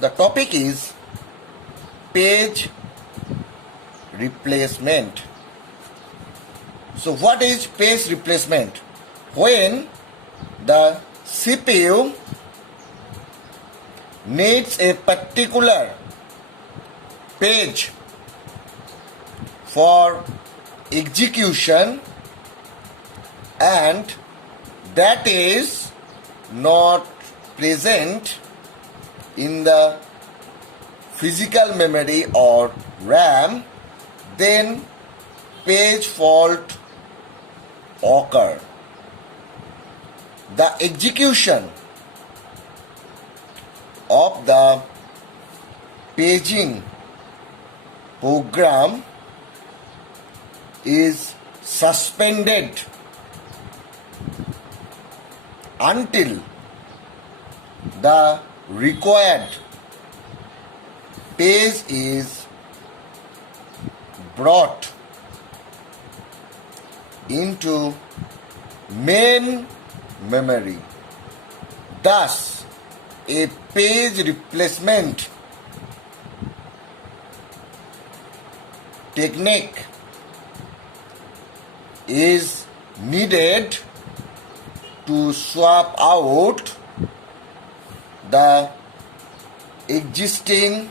The topic is page replacement. So what is page replacement? When the CPU needs a particular page for execution and that is not present in the physical memory or RAM, then page fault occur. The execution of the paging program is suspended until the required page is brought into main memory. Thus, a page replacement technique is needed to swap out the existing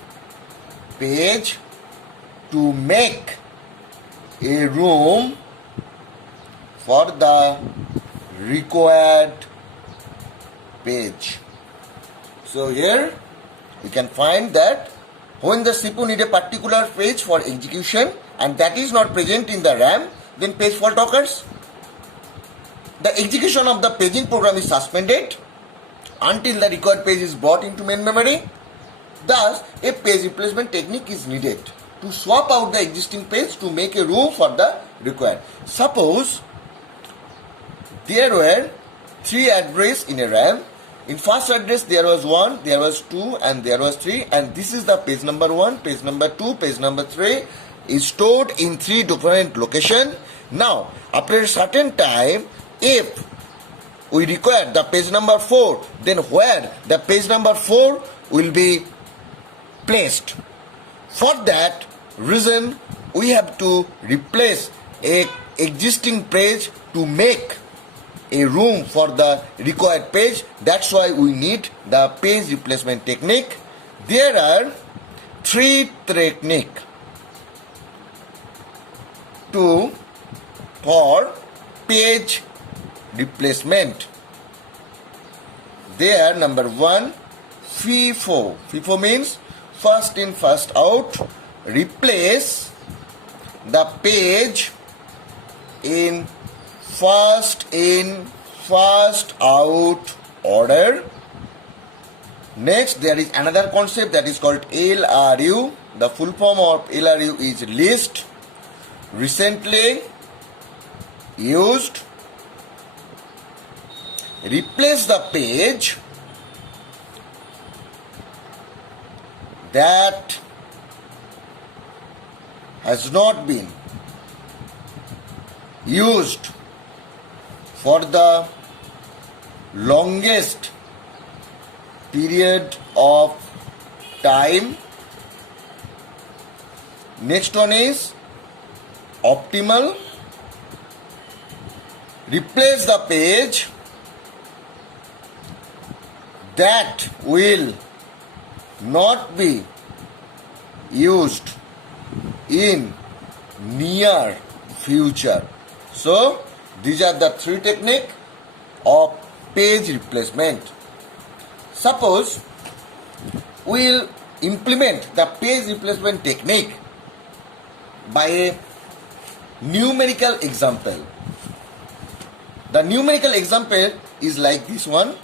page to make a room for the required page. So here you can find that when the CPU need a particular page for execution and that is not present in the RAM, then page fault occurs. The execution of the paging program is suspended until the required page is brought into main memory. Thus, a page replacement technique is needed to swap out the existing page to make a room for the required. Suppose there were 3 addresses in a RAM. In first address there was 1, there was 2 and there was 3, and this is the page number 1, page number 2, page number 3 is stored in 3 different locations. Now, after a certain time, if we require the page number 4, then where the page number 4 will be placed. For that reason, we have to replace a existing page to make a room for the required page. That's why we need the page replacement technique. There are 3 techniques for page replacement. They are number 1, FIFO. FIFO means first in, first out. Replace the page in, first out order. Next, there is another concept that is called LRU. The full form of LRU is list recently used. Replace the page that has not been used for the longest period of time. Next one is optimal. Replace the page that will not be used in near future. So, these are the 3 techniques of page replacement. Suppose we will implement the page replacement technique by a numerical example. The numerical example is like this one.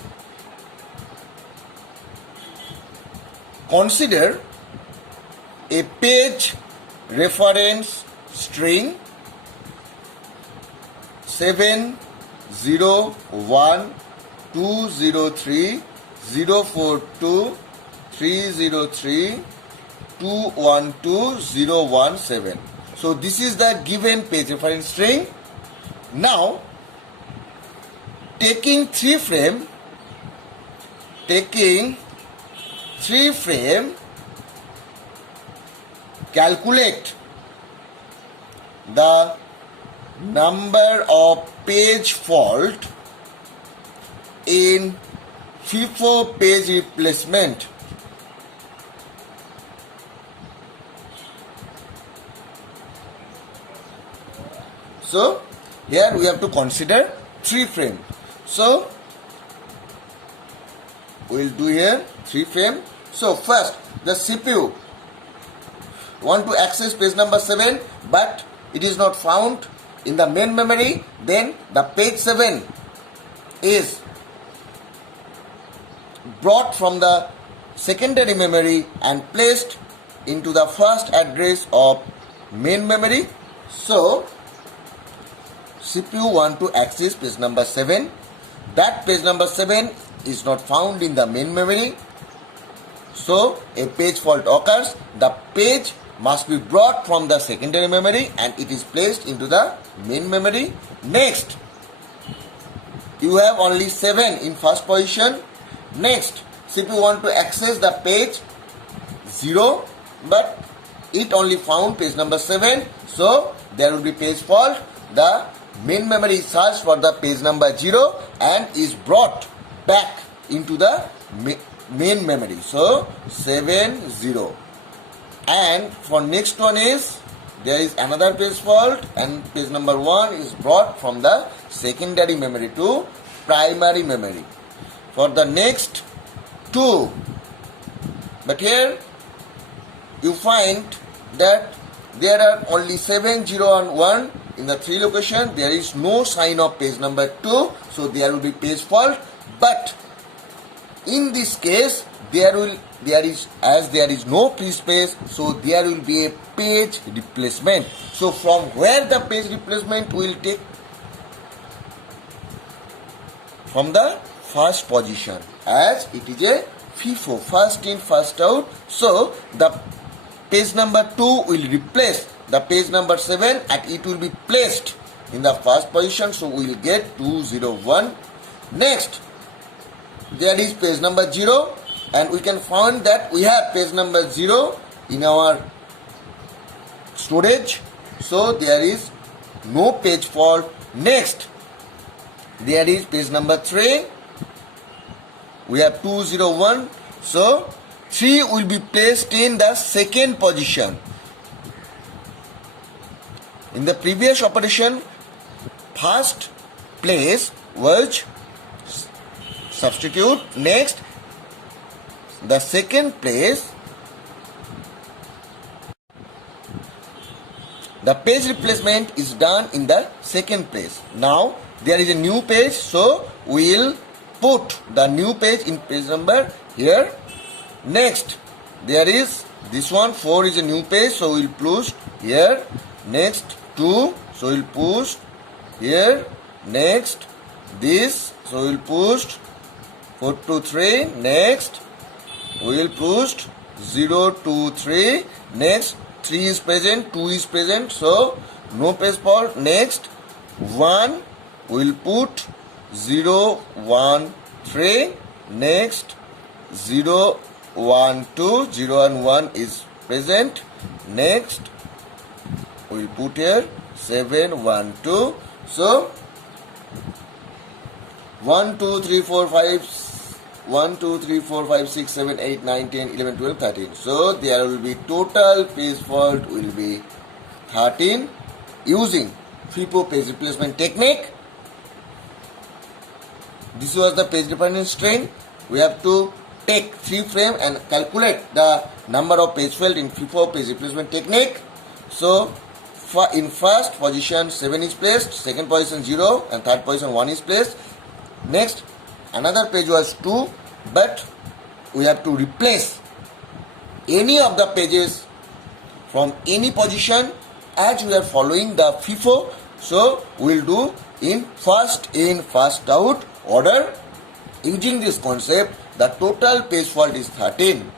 Consider a page reference string 7012032030212012017. So this is the given page reference string. Now taking 3 frame, taking 3 frame, calculate the number of page fault in FIFO page replacement. So here we have to consider 3 frame. So we will do here 3 frame. So first the CPU want to access page number 7, but it is not found in the main memory. Then the page 7 is brought from the secondary memory and placed into the first address of main memory. So CPU want to access page number 7. That page number 7 is not found in the main memory. So a page fault occurs. The page must be brought from the secondary memory and it is placed into the main memory. Next, you have only 7 in first position. Next, CPU want to access the page 0, but it only found page number 7. So there will be page fault. The main memory is searched for the page number 0 and is brought back into the main memory. So 7 0. And for next one is there is another page fault and page number 1 is brought from the secondary memory to primary memory. For the next 2, but here you find that there are only 7 0 and 1 in the 3 location. There is no sign of page number 2, so there will be page fault. But in this case there is no free space, so there will be a page replacement. So from where the page replacement will take? From the first position, as it is a FIFO, first in first out. So the page number 2 will replace the page number 7 and it will be placed in the first position. So we will get 2 0 1. Next, there is page number 0 and we can find that we have page number 0 in our storage. So there is no page fault. Next, there is page number 3. We have 2 0 1. So 3 will be placed in the second position. In the previous operation, first place was substitute. Next, the second place, the page replacement is done in the second place. Now there is a new page, so we will put the new page in page number here. Next, there is this one, 4 is a new page, so we will push here. Next, 2, so we will push here. Next, this, so we will push 4 2 3. Next, we will push 0 2 3. Next, 3 is present, 2 is present, so no page fault. Next, 1, we will put 0 1 3. Next, 0 1 2, 0 and 1 is present. Next, we will put here 7 1 2. So 1 2 3 4 5 1 2 3 4 5 6 7 8 9 10 11 12 13. So there will be total page fault will be 13. Using FIFO page replacement technique, this was the page dependent strain. We have to take 3 frame and calculate the number of page fault in FIFO page replacement technique. So in first position 7 is placed, second position 0 and third position 1 is placed. Next, another page was 2, but we have to replace any of the pages from any position as we are following the FIFO. So we will do in first out order. Using this concept, the total page fault is 13.